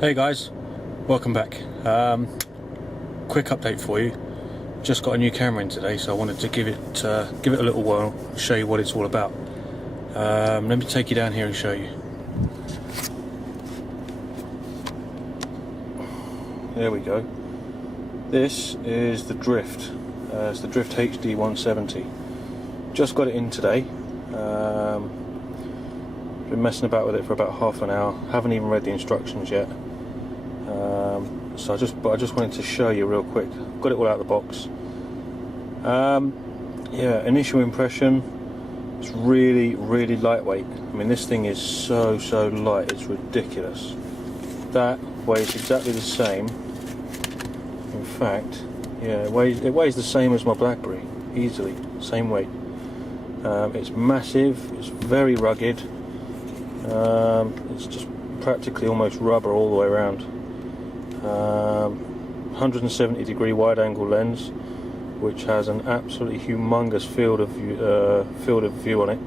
Hey guys, welcome back. Quick update for you. Just got a new camera in today, so I wanted to give it a little whirl, show you what it's all about. Let me take you down here and show you. There we go. This is the Drift. It's the Drift HD170. Just got it in today. Been messing about with it for about half an hour. Haven't even read the instructions yet. So I just wanted to show you real quick. Got it all out of the box. Yeah, initial impression. It's really lightweight. I mean, this thing is so light. It's ridiculous. That weighs exactly the same. In fact, yeah, it weighs the same as my BlackBerry, easily. Same weight. It's massive. It's very rugged. It's just practically almost rubber all the way around. 170 degree wide angle lens, which has an absolutely humongous field of view on it,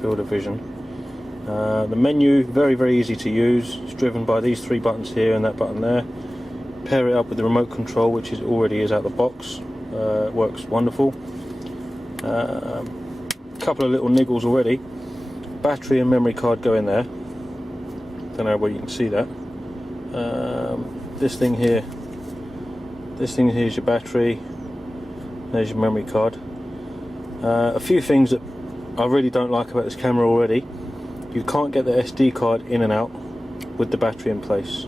field of vision. The menu, very easy to use. It's driven by these three buttons here and that button there. Pair it up with the remote control, which already is out the box. It works wonderful. Couple of little niggles already. Battery and memory card go in there. Don't know where you can see that. This thing here is your battery. There's your memory card. A few things that I really don't like about this camera already. You can't get the SD card in and out with the battery in place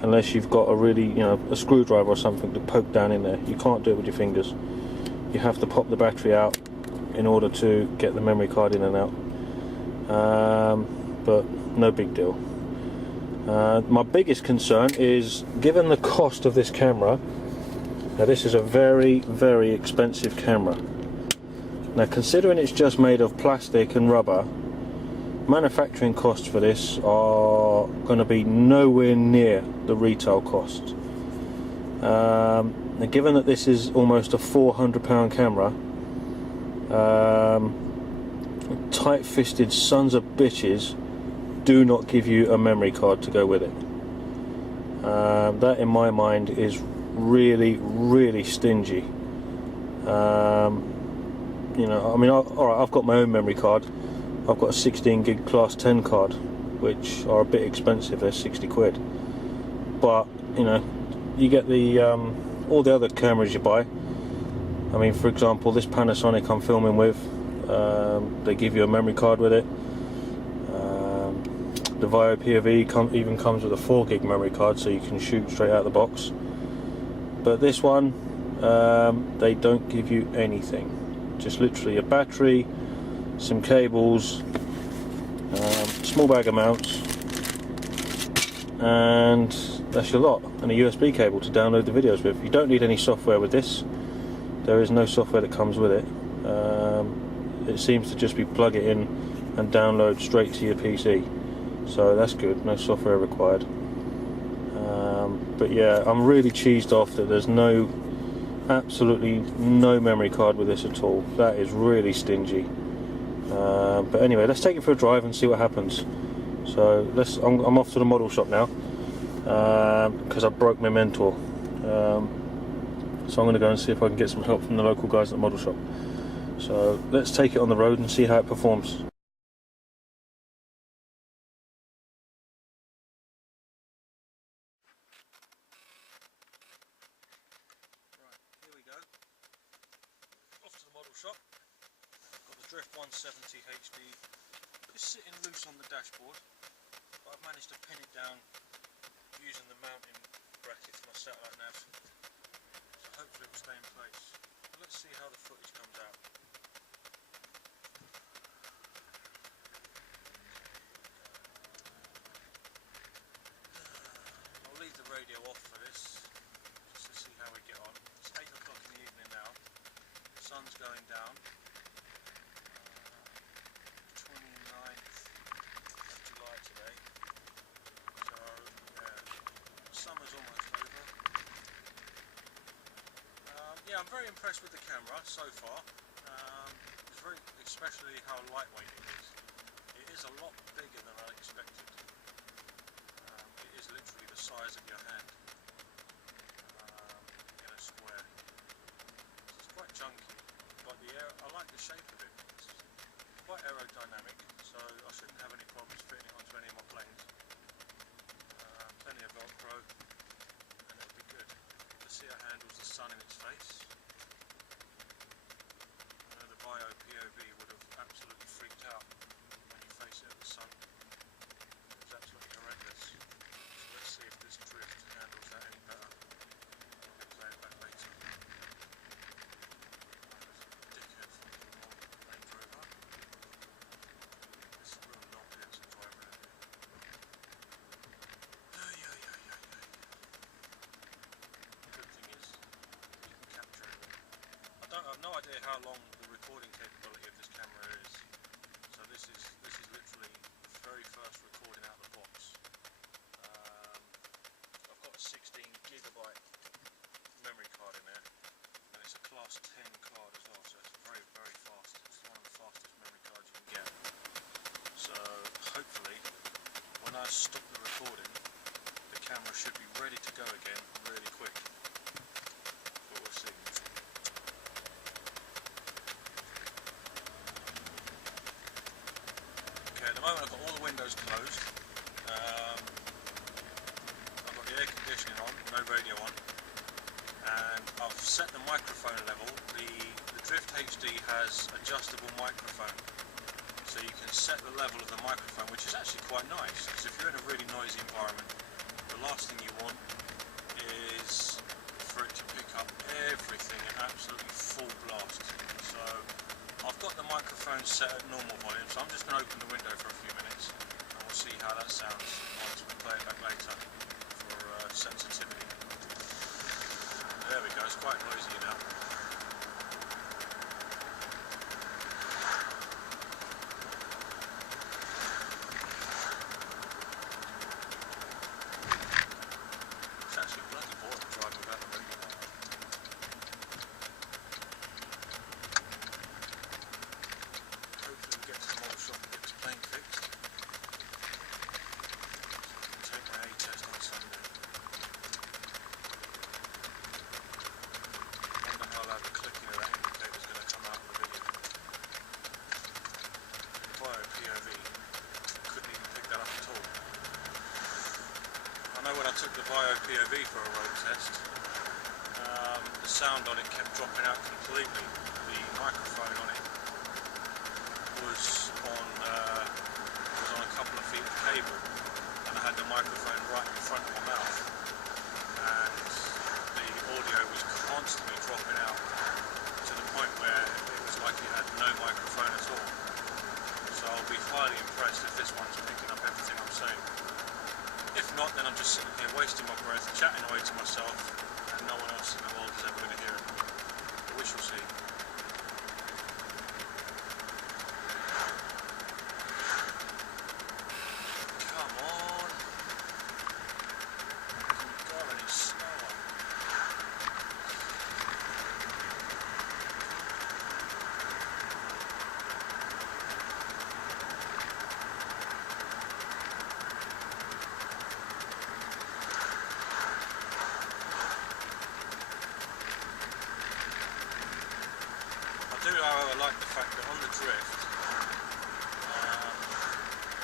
unless you've got a screwdriver or something to poke down in there. You can't do it with your fingers. You have to pop the battery out in order to get the memory card in and out. But no big deal. My biggest concern is, given the cost of this camera, now this is a very expensive camera. Now, considering it's just made of plastic and rubber, manufacturing costs for this are going to be nowhere near the retail cost. Now, given that this is almost a £400 camera, tight-fisted sons of bitches do not give you a memory card to go with it. That, in my mind, is really stingy. I mean, alright, I've got my own memory card. I've got a 16 gig class 10 card, which are a bit expensive. They're 60 quid. But you get the all the other cameras you buy. I mean, for example, this Panasonic I'm filming with, they give you a memory card with it. The V.I.O POV even comes with a 4 gig memory card, so you can shoot straight out of the box. But this one, they don't give you anything. Just literally a battery, some cables, small bag of mounts, and that's your lot. And a USB cable to download the videos with. You don't need any software with this. There is no software that comes with it. It seems to just be plug it in and download straight to your PC. So that's good, no software required. But yeah, I'm really cheesed off that there's absolutely no memory card with this at all. That is really stingy. But anyway, let's take it for a drive and see what happens. So I'm off to the model shop now, because I broke my mentor. So I'm going to go and see if I can get some help from the local guys at the model shop. So let's take it on the road and see how it performs. Right, here we go. Off to the model shop. Got the Drift 170 HD. It's sitting loose on the dashboard, but I've managed to pin it down using the mounting bracket for my satellite nav. So hopefully it will stay in place. But let's see how the footage comes out. I'll leave the radio off for this, just to see how we get on. It's 8 o'clock in the evening now. The sun's going down. 29th of July today. So yeah, summer's almost over. Yeah, I'm very impressed with the camera so far. Especially how lightweight it is. It is a lot bigger than I expected. It is literally the size of your hand in a square. It's quite chunky, but I like the shape of it. It's quite aerodynamic, so I shouldn't have any problems fitting it onto any of my planes. Plenty of Velcro, and it'll be good. Let's see how it handles the sun in its face. I know the V.I.O POV would have absolutely freaked out when you face it at the sun. It was absolutely horrendous. So let's see if this drift handles that any better. I'll play it back later. Dickhead fucking Range Rover. It's real knockhead to drive around here. The good thing is you can capture it. I have no idea how long the recording capability of this camera is. So this is literally the very first recording out of the box. I've got a 16GB memory card in there, and it's a class 10 card as well, so it's very, very fast. It's one of the fastest memory cards you can get. So hopefully when I stop the recording, the camera should be ready to go again really quick. But we'll see. Okay, at the moment I've got all the windows closed. I've got the air conditioning on, no radio on, and I've set the microphone level. The Drift HD has adjustable microphone, so you can set the level of the microphone, which is actually quite nice, because if you're in a really noisy environment, the last thing you want is for it to pick up everything at absolutely full blast. So I've got the microphone set at normal volume, so I'm just going to open the window for a few minutes and we'll see how that sounds once we play it back later for sensitivity. There we go, it's quite noisy now. It's actually bloody boring driving without the radio on. Hopefully we get to the model shop and get this plane fixed. So I can take my A-test on Sunday. I wonder how loud the clicking of that indicator is going to come out in the video. V.I.O POV couldn't even pick that up at all. I know when I took the V.I.O POV for a road test, the sound on it kept dropping out completely. The microphone on it was on a couple of feet of cable, and I had the microphone right in front of my mouth, and the audio was constantly dropping out to the point where it was like it had no microphone at all. So I'll be highly impressed if this one's picking up everything I'm saying. If not, then I'm just sitting here wasting my breath, chatting away to myself, and no one else in the world is ever going to hear it. But we shall see. Come on! Can't go any slower. I do, however, like the fact that on the drift,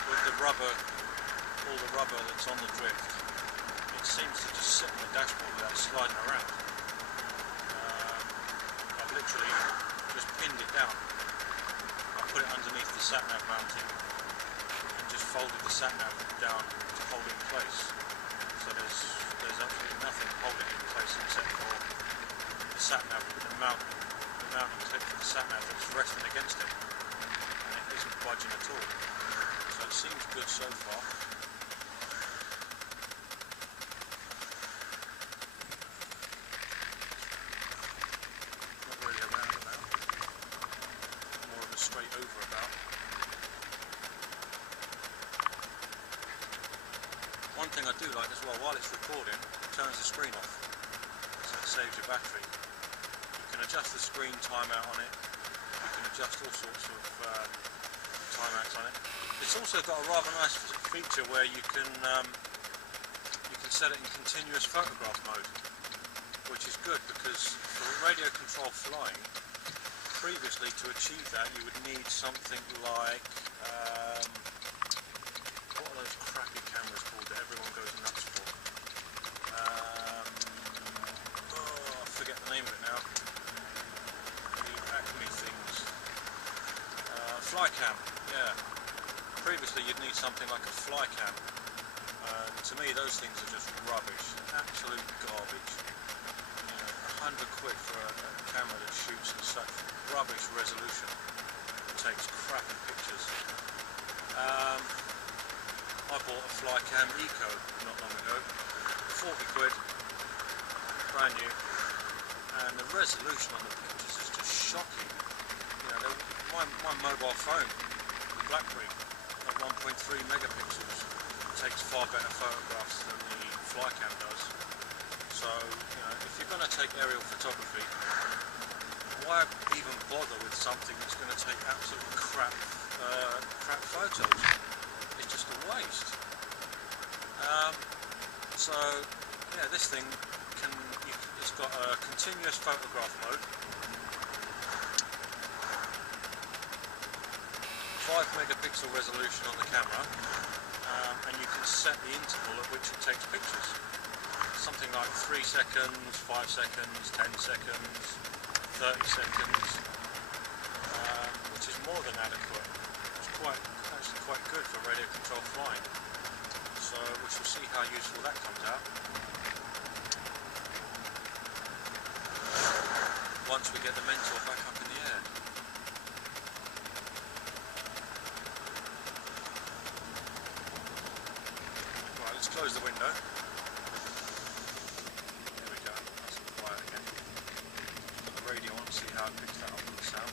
with the rubber, all the rubber that's on the drift, it seems to just sit on the dashboard without sliding around. I've literally just pinned it down. I put it underneath the sat-nav mounting and just folded the sat-nav down to hold it in place. So there's absolutely nothing holding it in place except for the sat-nav with the mounting clip for the sat-nav that's resting against it, and it isn't budging at all. So it seems good so far. Not really a roundabout, more of a straight over about. One thing I do like as well, while it's recording, it turns the screen off, so it saves your battery. You can adjust the screen timeout on it, you can adjust all sorts of timeouts on it. It's also got a rather nice feature where you can set it in continuous photograph mode, which is good because for radio control flying, previously to achieve that you would need something like, what are those crappy cameras called that everyone goes nuts for? I forget the name of it now. The Acme things. Flycam, yeah. Previously you'd need something like a Flycam. To me those things are just rubbish, absolute garbage. You know, 100 quid for a camera that shoots at such rubbish resolution. It takes crappy pictures. I bought a Flycam Eco not long ago, 40 quid, brand new, and the resolution on the pictures is just shocking. You know, my mobile phone, the BlackBerry, at 1.3 megapixels, takes far better photographs than the Flycam does. So, you know, if you're going to take aerial photography, why even bother with something that's going to take absolute crap photos? It's just a waste. So, yeah, this thing it's got a continuous photograph mode, 5 megapixel resolution on the camera, and you can set the interval at which it takes pictures. Something like 3 seconds, 5 seconds, 10 seconds, 30 seconds, which is more than adequate. It's actually quite good for radio control flying. So we shall see how useful that comes out once we get the Mentor back up in the air. Right, let's close the window. There we go, nice and quiet again. Put the radio on to see how it picks that up with the sound.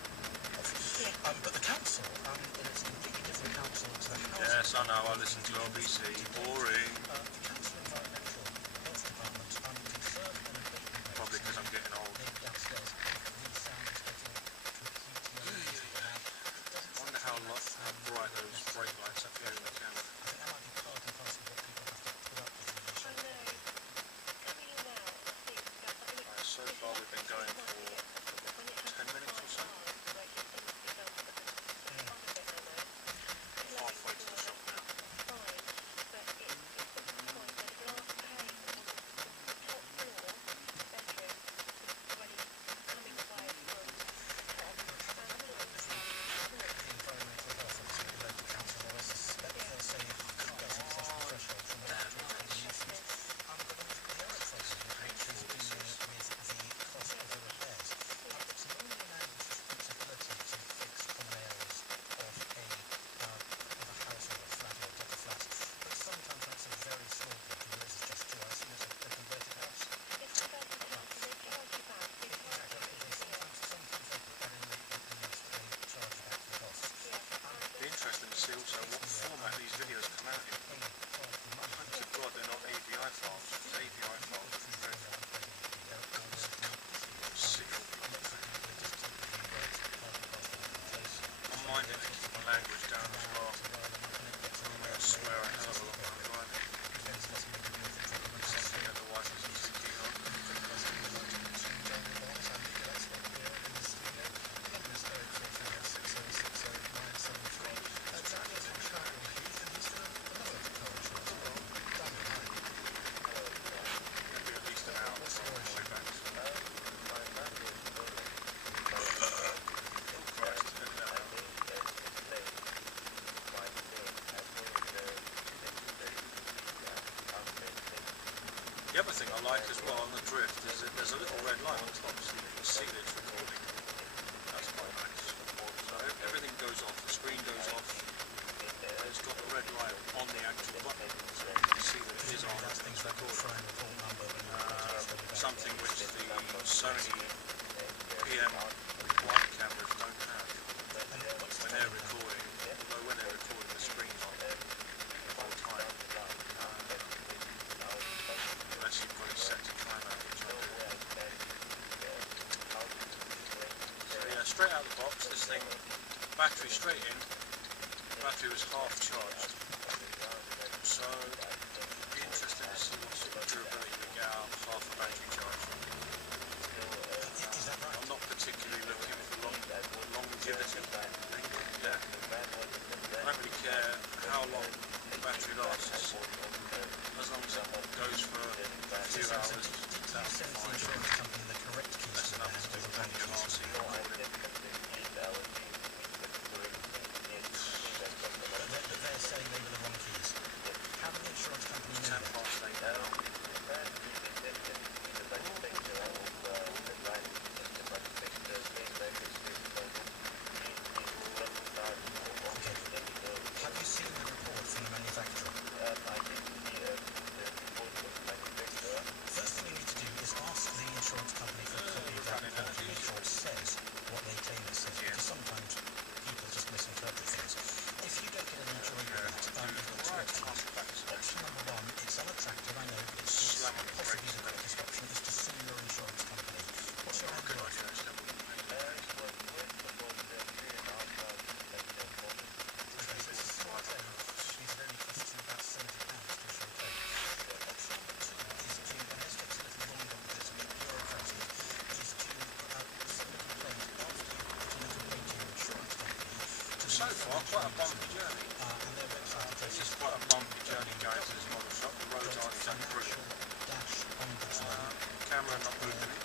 But the council, it's a completely different council to the housing. Yes, I know, I listen to LBC. Boring. The Council Environmental Health Department conferred on a building Probably because I'm getting old. downstairs. I wonder how bright those brake lights up here in the camera. I think that might be part and parcel of what people have to put up with. Right, so far we've been going for 10 minutes or so. Halfway to the shop now. Interesting to see also what format these videos come out in. Thank God they're not AVI files. AVI files would be dreadful. Sick of them. I'm minding to keep my language down as well. I'm going to swear a hell of a lot when I'm driving. Something that the wife isn't too keen on. The other thing I like as well on the Drift is that there's a little red line on top so you can see that it's recording. That's quite nice. So everything goes off, the screen goes off, and it's got the red light on the actual button so you can see that it is on and it's recording. Something which the Sony PM wide cameras don't have. When they're recording, although when they're recording the screen's on the whole time. Unless you've got it set to time out, which I do. So yeah, straight out of the box, this thing, battery straight in, battery was half charged. So it'll be interesting to see what's durability we get out of half a battery charge. Is that right? I'm not particularly looking for longevity. Yeah. I don't really care how long the battery lasts, as long as it goes for a few hours. Did you send the insurance company the correct keys That's to the enough van to do or the plenty wrong of keys? RC recording. But they're saying they were the wrong keys. How did the insurance company know that? 8 now. Have you seen the report from the manufacturer? First thing you need to do is ask the insurance company for a copy of that report to make sure it says what they claim it says, because sometimes people just misinterpret things. If you don't get any joy with that, you've got two options. Option number one, it's unattractive, I know, it's possibly the quickest option, is to sue your insurance company. What's your Good idea? idea, actually. Okay, so it's a small claim, which means it only costs you about £70 to issue a claim. Option number two is to, and this takes a little longer because it's a bit bureaucratic, is to submit a complaint after you've put in a complaint to your insurance company. So far, quite a bumpy journey. And their website address It is is quite a bumpy journey going to this model shop. The roads aren't exactly brilliant. Camera not moving it.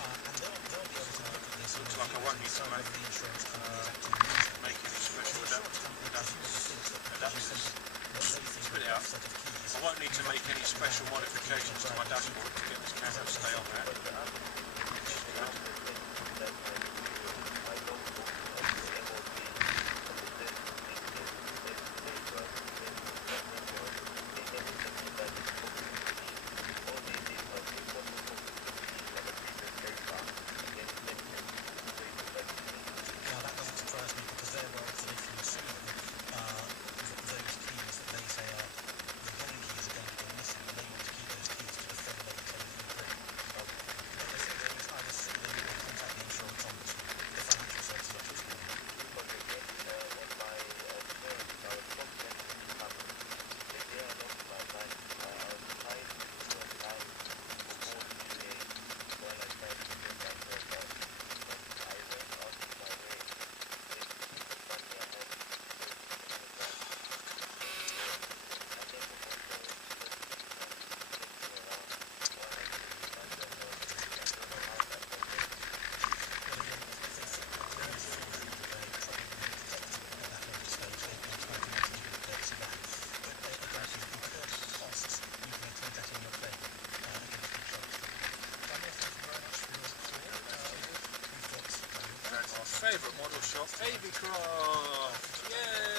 And they'll be able to look at this and Looks like I won't need to decide make whether the insurance company is acting reasonably. any special The insurance company presumably thinks that because you sent what they think Spit is it a out. set of keys. I won't need to make any special modifications to my dashboard to get this camera to stay on there. Now that doesn't surprise me because their words that if you sue them, those keys that they say are the wrong keys are going to go missing, and they want to keep those keys to defend any claim that you bring. Then they say they must either sue them or contact the insurance ombudsman, the financial services ombudsman. Favourite model shop, Avicroft! Yay!